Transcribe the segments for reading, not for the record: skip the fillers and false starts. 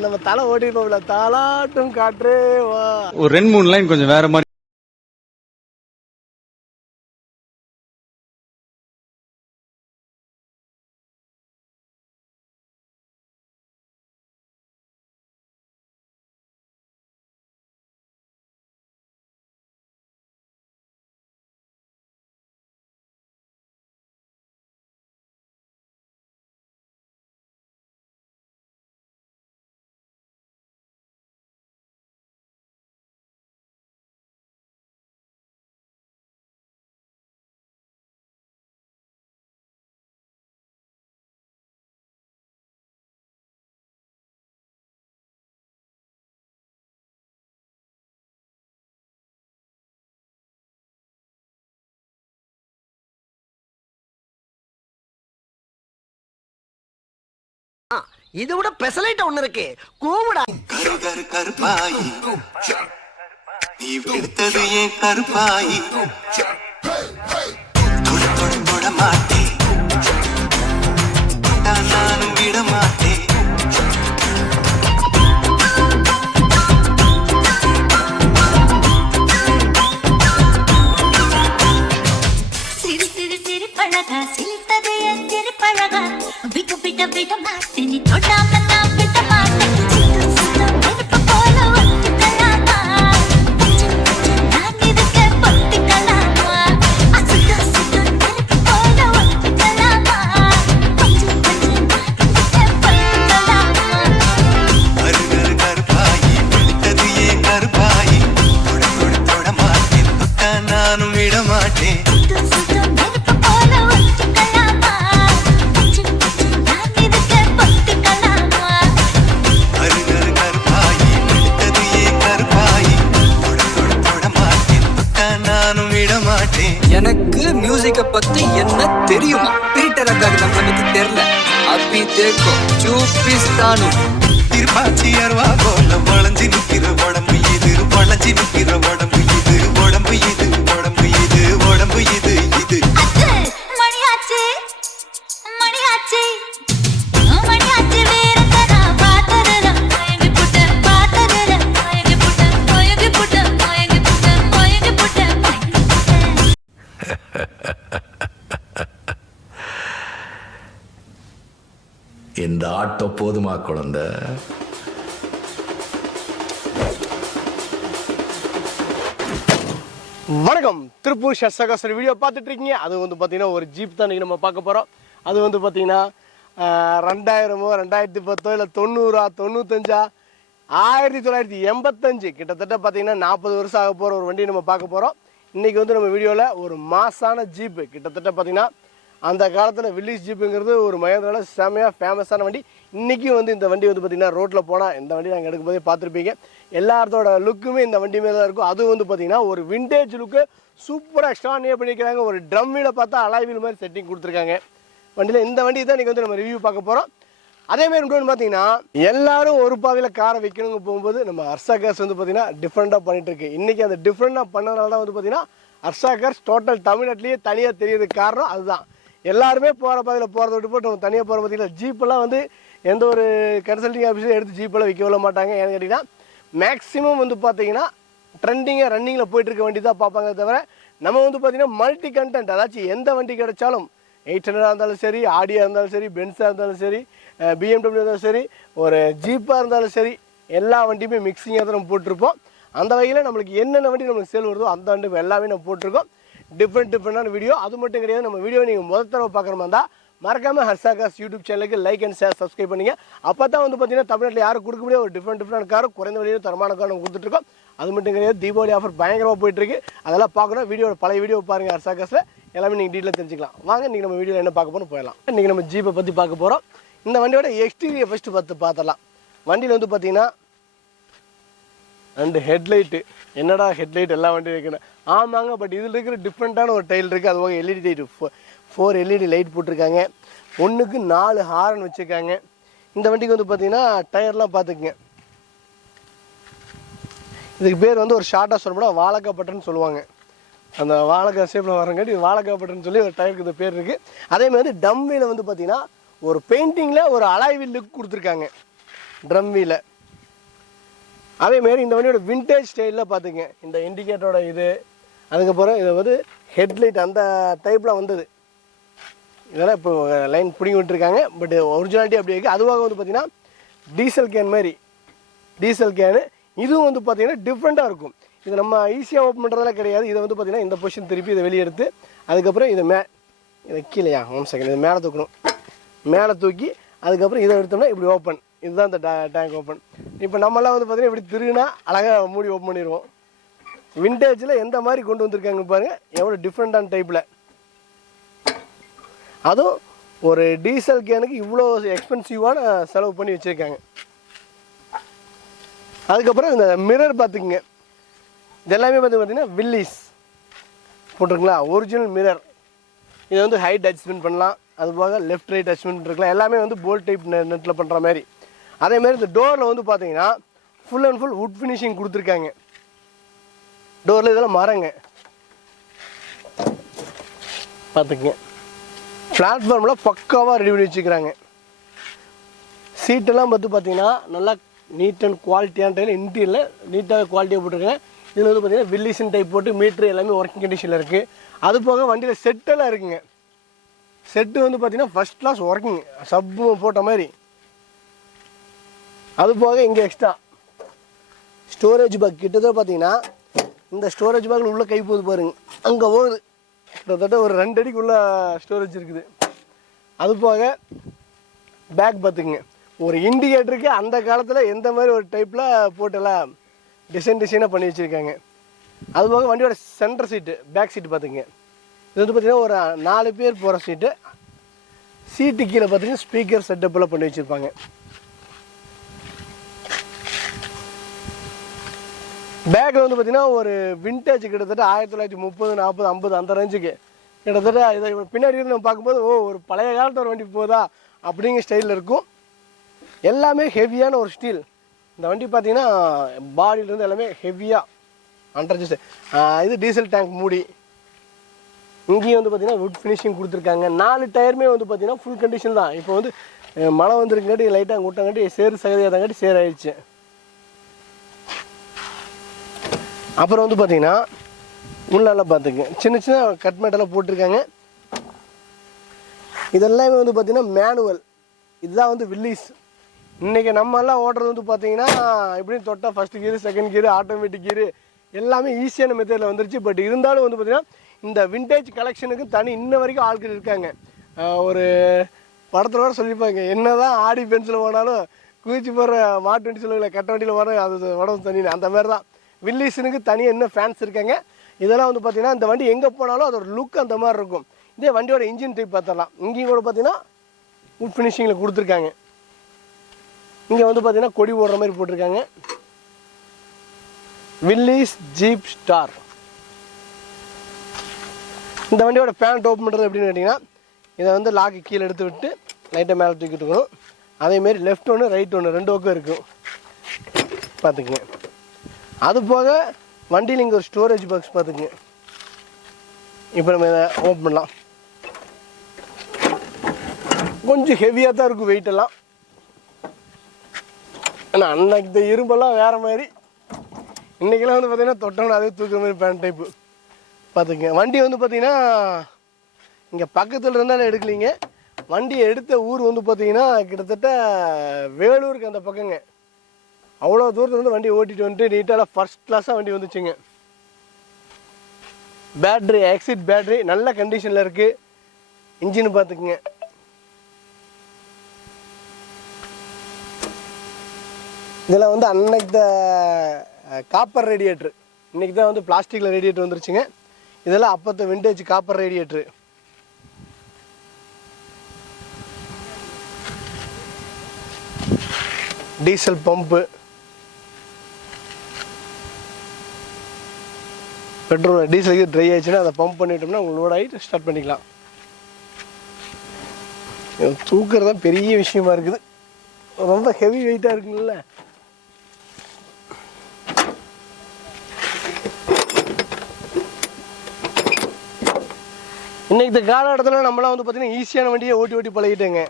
நம்ம தலை ஓட்டிருப்போம்ல, தாலாட்டும் காற்றே வா. ஒரு 2-3 லைன் கொஞ்சம் வேற மாதிரி. இது விட பெசலைட் ஒண்ணு இருக்கு, கூவுடா. கரு கருப்பாயி நீ எடுத்தது ஏன் கருப்பாயி, தொட மாட்டேன் நானும் விட மாட்டேன். சிறு சிறு சிறு பழகா சிரித்தது என் சிறு பழகா, விட்டு விட விட மாட்டேன், நீ தொடாம நான் விட மாட்டேன். சுத்தம் சுத்தம் நெருப்பு போல ஒட்டிக்கலாமா, நான் இருக்க பொத்திக்கலாமா. சுத்தம் சுத்தம் நெருப்பு போல ஒட்டிக்கலாமா, கொஞ்சம் கொஞ்சம் நான் இருக்க பொத்திக்கலாமா. கரு கருப்பாயி எடுத்தது ஏன் கருப்பாயி, தொட மாட்டேன் தொட்டா நானும் விட மாட்டேன். சுத்தம் சுத்தம் நெருப்பு போல ஒட்டிக்கலாமா, கொஞ்சம் கொஞ்சம் நான் இருக்க பொத்திக்கலாமா. கரு கருப்பாயி எடுத்தது ஏன் கருப்பாயி, தொட மாட்டேன் தொட்டா நானும் விட மாட்டேன். எனக்கு மியூசிக்க பத்தி என்ன தெரியுமா? பீட்டர் அக்காக்கு நம்மளுக்கு தெரியல. அப்பி தேக்கோ சூப்பிஸ்தானு திருப்பாச்சி அருவா போல வளைஞ்சி நிக்கிற உடம்பு இது, வளைஞ்சி நிக்கிற உடம்பு இது, உடம்பு இது, உடம்பு இது, உடம்பு இது இது. அச்சு மணியாச்சு மணியாச்சு மணியாச்சு, வேறக்கனா பார்த்ததெல்லாம் மயங்கி புட்டேன், பார்த்ததெல்லாம் மயங்கி புட்டேன், மயங்கி புட்டேன், மயங்கி புட்டேன், மயங்கி புட்டேன், மயங்கி புட்டேன். இந்த ஆட்டம் போதுமா குழந்தை? வணக்கம், திருப்பூர் ஷர்சகாசர் வீடியோ பார்த்துட்டு இருக்கீங்க. அது வந்து பார்த்தீங்கன்னா ஒரு ஜீப் தான் இன்றைக்கி நம்ம பார்க்க போகிறோம். அது வந்து பார்த்தீங்கன்னா 2000 2010 இல்லை 90 95 1985 கிட்டத்தட்ட பார்த்தீங்கன்னா 40 வருஷம் ஆக போகிற ஒரு வண்டி நம்ம பார்க்க போகிறோம். இன்றைக்கி வந்து நம்ம வீடியோவில் ஒரு மாசான ஜீப்பு, கிட்டத்தட்ட பார்த்தீங்கன்னா அந்த காலத்தில் வில்லேஜ் ஜீப்புங்கிறது ஒரு மகேந்திராவில் செமையாக ஃபேமஸான வண்டி. இன்றைக்கும் வந்து இந்த வண்டி வந்து பார்த்திங்கன்னா ரோட்டில் போனால் இந்த வண்டி நாங்கள் எடுக்கும்போதே பார்த்துருப்பீங்க. எல்லாத்தோட லுக்குமே இந்த வண்டி மேலே தான் இருக்கும். அதுவும் வந்து பார்த்திங்கன்னா ஒரு விண்டேஜ் லுக்கு சூப்பராக எக்ஸ்ட்ரானியாக பண்ணியிருக்கிறாங்க. ஒரு ட்ரம் வீலை பார்த்தா அலாய்வீல் மாதிரி செட்டிங் கொடுத்துருக்காங்க வண்டியில். இந்த வண்டி தான் இன்றைக்கி வந்து நம்ம ரிவ்யூ பார்க்க போகிறோம். அதேமாதிரி இன்னொன்று பார்த்தீங்கன்னா எல்லாரும் ஒரு பாதையில் காரை வைக்கணுங்க போகும்போது நம்ம ஹர்ஷா கார்ஸ் வந்து பார்த்திங்கன்னா டிஃப்ரெண்ட்டாக பண்ணிகிட்டு இருக்கு. இன்றைக்கி அந்த டிஃப்ரெண்ட்டாக பண்ணனால தான் வந்து பார்த்திங்கன்னா ஹர்ஷா கார்ஸ் டோட்டல் தமிழ்நாட்டிலேயே தனியாக தெரியறதுக்கு காரணம் அதுதான். எல்லாருமே போகிற பாதையில் போகிறத விட்டு போட்டு நம்ம தனியாக போகிற பார்த்தீங்கன்னா ஜீப்பெல்லாம் வந்து எந்த ஒரு கன்சல்டிங் ஆஃபீஸில் எடுத்து ஜீப்பெல்லாம் விற்க விட மாட்டாங்க. ஏன்னு கேட்டிங்கன்னா மேக்ஸிமம் வந்து பார்த்தீங்கன்னா ட்ரெண்டிங்காக ரன்னிங்கில் போயிட்டுருக்க வண்டி தான் பார்ப்பாங்க. தவிர நம்ம வந்து பார்த்திங்கன்னா மல்டி கண்டென்ட், அதாச்சும் எந்த வண்டி கிடைச்சாலும் 800 இருந்தாலும் சரி, ஆடியாக இருந்தாலும் சரி, பென்ஸாக இருந்தாலும் சரி, BMW இருந்தாலும் சரி, ஒரு ஜீப்பாக இருந்தாலும் சரி, எல்லா வண்டியுமே மிக்சிங்காக தான் நம்ம போட்டிருப்போம். அந்த வகையில் நம்மளுக்கு என்னென்ன வண்டி நம்மளுக்கு சேல் வருதோ அந்த வண்டி எல்லாமே நம்ம போட்டிருக்கோம். டிஃப்ரெண்டான வீடியோ. அது மட்டும் கிடையாது, நம்ம வீடியோ நீங்கள் முதல் தடவை பார்க்குற மாதிரி தான் மறக்காமல் ஹர்ஷா கார்ஸ் யூடியூப் சேனலுக்கு லைக் அண்ட் ஷேர் சப்ஸ்கிரைப் பண்ணிங்க. அப்போ தான் வந்து பார்த்தீங்கன்னா தமிழ்நாட்டில் யாரும் கொடுக்க முடியாது ஒரு டிஃப்ரெண்ட் காரும் குறைந்த வழியில் தரமான கார் நம்ம கொடுத்துட்ருக்கோம். அது மட்டும் கிடையாது, தீபாவளி ஆஃபர் பயங்கரமாக போயிட்டுருக்கு. அதெல்லாம் பார்க்கணும். வீடியோட பழைய வீடியோ பாருங்கள் ஹர்ஷா கார்ஸில், எல்லாமே நீங்கள் டீட்டெயில் தெரிஞ்சுக்கலாம். வாங்க இன்றைக்கி நம்ம வீடியோவில் என்ன பார்க்க போகிறோம் போயிடலாம். இன்றைக்கி நம்ம ஜீப்பை பற்றி பார்க்க போகிறோம். இந்த வண்டியோட எக்ஸ்டீரியர் ஃபஸ்ட்டு பார்த்துடலாம். வண்டியில் வந்து பார்த்தீங்கன்னா 2 ஹெட்லைட்டு. என்னடா ஹெட்லைட் எல்லா வண்டியும் இருக்குன்னு ஆமாங்க, பட் இதில் இருக்கிற டிஃப்ரெண்ட்டான ஒரு டைல் இருக்குது. அதுவாக எல்இடி லைட்டு 4 எல்இடி லைட் போட்டிருக்காங்க. ஒன்றுக்கு 4 ஹாரன் வச்சுருக்காங்க. இந்த வண்டிக்கு வந்து பார்த்தீங்கன்னா டயர்லாம் பார்த்துக்குங்க. இதுக்கு பேர் வந்து ஒரு ஷார்ட்டாக சொல்லப்போனால் வாழைக்காய் பட்டன்னு சொல்லுவாங்க. அந்த வாழைக்காய் ஷேப்பில் வரங்காட்டி வாழைக்காய் பட்டன்னு சொல்லி ஒரு டயருக்கு இந்த பேர் இருக்குது. அதேமாதிரி டம்மியில் வந்து பார்த்தீங்கன்னா ஒரு பெயிண்டிங்கில் ஒரு அலாய் வீல் லுக் கொடுத்துருக்காங்க. Drum wheel. அதேமாரி இந்த வண்டியோட விண்டேஜ் ஸ்டைலில் பார்த்துங்க, இந்த இண்டிகேட்டரோட இது, அதுக்கப்புறம் இதை வந்து ஹெட்லைட் அந்த டைப்பில் வந்தது. இதெல்லாம் இப்போ லைன் பிடிங்கி விட்டுருக்காங்க. பட் ஒரிஜினாலிட்டி அப்படி இருக்குது. அதுவாக வந்து பார்த்திங்கன்னா டீசல் கேன் மாதிரி, டீசல் கேனு. இதுவும் வந்து பார்த்திங்கன்னா டிஃப்ரெண்ட்டாக இருக்கும். இது நம்ம ஈஸியாக ஓப்பன் பண்ணுறதெல்லாம் கிடையாது. இதை வந்து பார்த்திங்கன்னா இந்த பொசிஷன் திருப்பி இதை வெளியே எடுத்து, அதுக்கப்புறம் இதை கீழேயா 1 செகண்ட் இதை மேலே தூக்கணும். மேலே தூக்கி அதுக்கப்புறம் இதை எடுத்தோம்னா இப்படி ஓப்பன். இதுதான் இந்த டேங்க் ஓப்பன். இப்போ நம்மளாம் வந்து பார்த்திங்கன்னா இப்படி திருகுனா அழகாக மூடி ஓப்பன் பண்ணிடுவோம். விண்டேஜில் எந்த மாதிரி கொண்டு வந்திருக்காங்க பாருங்கள், எவ்வளோ டிஃப்ரெண்ட்டான டைப்பில். அதுவும் ஒரு டீசல் கேனுக்கு இவ்வளோ எக்ஸ்பென்சிவான செலவு பண்ணி வச்சுருக்காங்க. அதுக்கப்புறம் இந்த மிரர் பார்த்துக்குங்க, இதெல்லாமே பார்த்திங்கன்னா வில்லிஸ் போட்டிருங்களா, ஒரிஜினல் மிரர். இதை வந்து ஹைட் அட்ஜஸ்ட்மெண்ட் பண்ணலாம், அதுபோக லெஃப்ட் ரைட் அட்ஜஸ்ட்மெண்ட் இருக்கலாம். எல்லாமே வந்து போல்ட் டைப் நெட்டில் பண்ணுற மாதிரி. அதேமாதிரி இந்த டோரில் வந்து பார்த்தீங்கன்னா full and full would finishing கொடுத்துருக்காங்க. டோரில் இதெல்லாம் மரங்க பார்த்துக்குங்க. பிளாட்ஃபார்மில் பக்காவாக ரெடி பண்ணி வச்சுக்கிறாங்க. சீட்டெல்லாம் பார்த்தீங்கன்னா நல்லா நீட் அண்ட் குவாலிட்டியான டைல், இன்டீரியரில் நீட்டாக குவாலிட்டியாக போட்டிருக்கேன். இதில் வந்து பார்த்தீங்கன்னா வில்லிசன் டைப் போட்டு மீட்ரு எல்லாமே ஒர்க்கிங் கண்டிஷனில் இருக்குது. அது போக வண்டியில் செட்டெல்லாம் இருக்குங்க. செட்டு வந்து பார்த்தீங்கன்னா ஃபஸ்ட் கிளாஸ் ஒர்க்கிங், சப்பு போட்ட மாதிரி. அது போக இங்கே எக்ஸ்ட்ரா ஸ்டோரேஜ் பேக் கிட்டத்தட்ட பார்த்தீங்கன்னா இந்த ஸ்டோரேஜ் பேக்கில் உள்ள கை போகுது பாருங்க, அங்கே போகுது. கிட்டத்தட்ட ஒரு 2 அடிக்கு உள்ள ஸ்டோரேஜ் இருக்குது. அது போக பேக் பார்த்துக்குங்க, ஒரு இண்டிகேட்டருக்கு அந்த காலத்தில் எந்த மாதிரி ஒரு டைப்பில் போட்டெல்லாம் டிசைனாக பண்ணி வச்சுருக்காங்க. அதுபோக வண்டியோட சென்டர் சீட்டு, பேக் சீட்டு பார்த்துங்க. இது வந்து பார்த்திங்கன்னா ஒரு 4 பேர் போகிற சீட்டு. சீட்டு கீழே பார்த்தீங்கன்னா ஸ்பீக்கர் செட்டப்பெல்லாம் பண்ணி வச்சுருப்பாங்க. பேக்கில் வந்து பார்த்திங்கன்னா ஒரு விண்டேஜ் கிட்டத்தட்ட 1930, 40, 50 அந்த ரேஞ்சுக்கு கிட்டத்தட்ட. இதை பின்னாடி இருந்து நம்ம பார்க்கும்போது ஒரு பழைய காலத்து ஒரு வண்டி போதா அப்படிங்கிற ஸ்டைலில் இருக்கும். எல்லாமே ஹெவியான ஒரு ஸ்டீல். இந்த வண்டி பார்த்தீங்கன்னா பாடியிலேருந்து எல்லாமே ஹெவியாக அண்டர்ஜஸ்ட். இது டீசல் டேங்க் மூடி. இங்கேயும் வந்து பார்த்திங்கன்னா வுட் ஃபினிஷிங் கொடுத்துருக்காங்க. 4 டயருமே வந்து பார்த்திங்கன்னா ஃபுல் கண்டிஷன் தான். இப்போ வந்து மழை வந்துருக்காட்டி லைட்டாக விட்டாங்காட்டி சேறு சகதியாதாங்காட்டி சேர் ஆயிடுச்சு. அப்புறம் வந்து பார்த்திங்கன்னா உள்ளெல்லாம் பார்த்துங்க சின்ன சின்ன கட்மேட்டெல்லாம் போட்டிருக்காங்க. இதெல்லாமே வந்து பார்த்திங்கன்னா மேனுவல். இதுதான் வந்து வில்லிஸ். இன்றைக்கி நம்மெல்லாம் ஓட்டுறது வந்து பார்த்திங்கன்னா எப்படின்னு தொட்டால் first gear, second gear, automatic gear எல்லாமே ஈஸியான மெத்தடில் வந்துருச்சு. பட் இருந்தாலும் வந்து பார்த்திங்கன்னா இந்த விண்டேஜ் கலெக்ஷனுக்கு தனி இன்ன வரைக்கும் ஆட்கள் இருக்காங்க. ஒரு படத்தில் கூட சொல்லியிருப்பாங்க, என்ன தான் ஆடி பென்சில் போனாலும் குதிச்சு போகிற மாட்டு வண்டி சொல்லுவாங்க, கட்ட வண்டியில் போனால் அது உடம்பு தனி. அந்த மாதிரி தான் வில்லிஸனுக்கு தனியாக இன்னும் ஃபேன்ஸ் இருக்காங்க. இதெல்லாம் வந்து பார்த்திங்கன்னா இந்த வண்டி எங்கே போனாலும் அதோட லுக் அந்த மாதிரி இருக்கும். இதே வண்டியோட இன்ஜின் டைப் பார்த்தரலாம். இங்கேயும் கூட பார்த்திங்கன்னா வுட் ஃபினிஷிங்கில் கொடுத்துருக்காங்க. இங்கே வந்து பார்த்திங்கன்னா கொடி ஓடுற மாதிரி போட்டிருக்காங்க. Willis jeep star. இந்த வண்டியோட பேண்ட் ஓப்பன் பண்ணுறது எப்படின்னு கேட்டிங்கன்னா, இதை வந்து லாக்கு கீழே எடுத்து விட்டு லைட்டாக மேலே தூக்கிட்டு இருக்கணும். அதேமாரி லெஃப்ட் ஒன்று ரைட் ஒன்று 2 பக்கம் இருக்கும் பார்த்துக்குங்க. அது போக வண்டியில் இங்கே ஒரு ஸ்டோரேஜ் பாக்ஸ் பார்த்துக்குங்க. இப்போ நம்ம இதை ஓப்பன் பண்ணலாம். கொஞ்சம் ஹெவியாக தான் இருக்கும் வெயிட்டெல்லாம். ஆனால் அன்னைக்கு இந்த இரும்பெல்லாம் வேறு மாதிரி. இன்றைக்கெல்லாம் வந்து பார்த்திங்கன்னா தொட்டோன்னு அதே தூக்குற மாதிரி பேண்ட் டைப்பு பார்த்துக்குங்க. வண்டி வந்து பார்த்திங்கன்னா இங்கே பக்கத்தில் இருந்தாலும் எடுக்கலிங்க. வண்டி எடுத்த ஊர் வந்து பார்த்திங்கன்னா கிட்டத்தட்ட வேலூருக்கு அந்த பக்கங்க. அவ்வளோ தூரத்தில் வந்து வண்டி ஓட்டிட்டு வந்துட்டு நீட்டாக ஃபர்ஸ்ட் கிளாஸாக வண்டி வந்துச்சுங்க. பேட்ரி எக்ஸிட் பேட்ரி நல்ல கண்டிஷனில் இருக்குது. இன்ஜின் பார்த்துக்குங்க. இதில் வந்து அன்னைக்கு காப்பர் ரேடியேட்ரு, இன்றைக்கி தான் வந்து பிளாஸ்டிக்கில் ரேடியேட்டர் வந்துருச்சுங்க. இதெல்லாம் அப்போத்த vintage copper radiator. Diesel pump, petrol டீசலுக்கு ட்ரை ஆயிடுச்சுன்னா அதை பம்ப் பண்ணிட்டோம்னா உங்களுக்கு லோட் ஆகிட்டு ஸ்டார்ட் பண்ணிக்கலாம். தூக்குறது தான் பெரிய விஷயமா இருக்குது. ரொம்ப ஹெவி வெயிட்டாக இருக்குங்கள. இன்னைக்கு இந்த காலகட்டத்தில் நம்மளாம் வந்து பார்த்தீங்கன்னா ஈஸியான வண்டியை ஓட்டி பழகிட்டேங்க.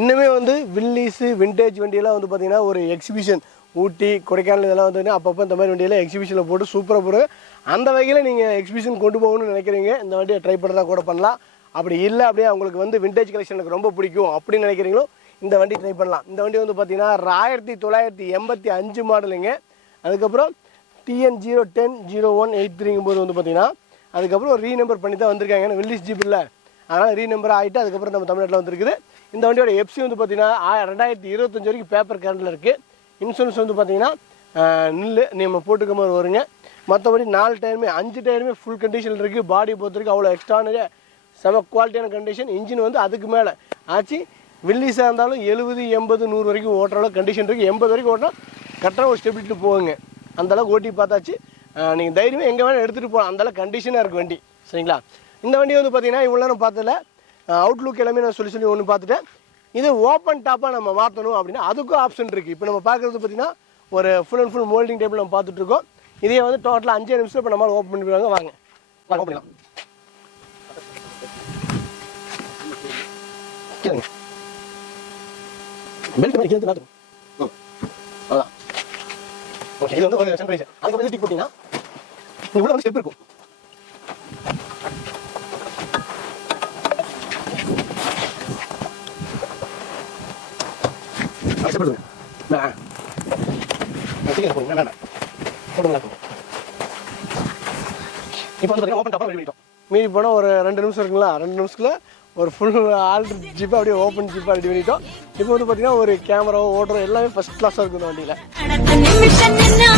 இன்னுமே வந்து வில்லிஸு விண்டேஜ் வண்டியெல்லாம் வந்து பார்த்திங்கன்னா ஒரு எக்ஸிபிஷன் ஊட்டி கொடைக்கானல் இதெல்லாம் வந்து அப்பப்போ இந்த மாதிரி வண்டியெல்லாம் எக்ஸிபிஷனில் போட்டு சூப்பராக போடுங்க. அந்த வகையில் நீங்கள் எக்ஸிபிஷன் கொண்டு போகணும்னு நினைக்கிறீங்க, இந்த வண்டியை ட்ரை பண்ணுறதா கூட பண்ணலாம். அப்படி இல்லை அப்படியே அவங்களுக்கு வந்து விண்டேஜ் கலெக்ஷன் எனக்கு ரொம்ப பிடிக்கும் அப்படின்னு நினைக்கிறீங்களோ இந்த வண்டி ட்ரை பண்ணலாம். இந்த வண்டி வந்து பார்த்திங்கன்னா 1985 மாடலுங்க. அதுக்கப்புறம் TN0100183 போது வந்து பார்த்திங்கன்னா அதுக்கப்புறம் ஒரு ரீநம்பர் பண்ணி தான் வந்திருக்காங்க. ஏன்னா வில்லிஸ் ஜீப் இல்லை, அதனால் ரீநம்பர் ஆகிட்டு அதுக்கப்புறம் நம்ம தமிழ்நாட்டில் வந்துருக்குது. இந்த வண்டியோட எஃப்சி வந்து பார்த்திங்கன்னா 2025 வரைக்கும் பேப்பர் கரண்டில் இருக்குது. இன்சூரன்ஸ் வந்து பார்த்திங்கன்னா நில்லு நம்ம போட்டுக்க மாதிரி வருங்க. மற்றபடி 4 டயருமே 5 டயருமே ஃபுல் கண்டிஷனில் இருக்குது. பாடி பொறுத்த வரைக்கும் அவ்வளோ எக்ஸ்ட்ரானரியாக செம குவாலிட்டியான கண்டிஷன். இன்ஜின் வந்து அதுக்கு மேலே ஆச்சு. வில்லிஸாக இருந்தாலும் 70, 80, 100 வரைக்கும் ஓட்டுற அளவுக்கு கண்டிஷன் இருக்குது. 80 வரைக்கும் ஓட்டினா கரெக்டாக ஒரு ஸ்டெபிலிட்டி போகுங்க. அந்தளவுக்கு ஓட்டி பார்த்தாச்சு. நீங்கள் தைரியமாக எங்கே வேணால் எடுத்துகிட்டு போகலாம், அந்தளவுக்கு கண்டிஷனாக இருக்குது வண்டி. சரிங்களா? இந்த வண்டி வந்து பார்த்திங்கன்னா இவ்வளோ நேரம் பார்த்ததில்ல அவுட்லுக் எல்லாமே நான் சொல்லி ஒன்று பார்த்துட்டேன். இது ஓப்பன் டாப்பாக நம்ம மாற்றணும் அப்படின்னா அதுக்கும் ஆப்ஷன் இருக்குது. இப்போ நம்ம பார்க்குறது பார்த்திங்கன்னா ஒரு full and full moulding table நம்ம பார்த்துட்ருக்கோம். இதே வந்து டோட்டலாக 5 நிமிஷம் இப்போ நம்மளால் ஓப்பன் பண்ணிடுவாங்க. வாங்க ஓப்பன் பண்ணலாம். கேளுங்க பெல்ட் மாதிரி கேட்டு நாட்டு அதான் ஓகே. இது வந்து ஒரு சர்ப்ரைஸ். அதுக்கப்புறம் டிக் போட்டிங்கன்னா இவ்வளோ வந்து ஸ்டெப் இருக்கும். இப்போ வந்து ஓப்பன் டாப்பாக ரெடி பண்ணிட்டோம். மீறி போனால் ஒரு 2 நிமிஷம் இருக்குங்களா, 2 நிமிஷத்துல ஒரு ஃபுல் ஆல்ட்ரு ஜிப்பாக அப்படியே ஓப்பன் ஜிப்பாக ரெடி பண்ணிட்டோம். இப்போ வந்து பார்த்தீங்கன்னா ஒரு கேமராவோ ஓட்டுறோம் எல்லாமே ஃபஸ்ட் கிளாஸாக இருக்கும் இந்த வண்டியில்.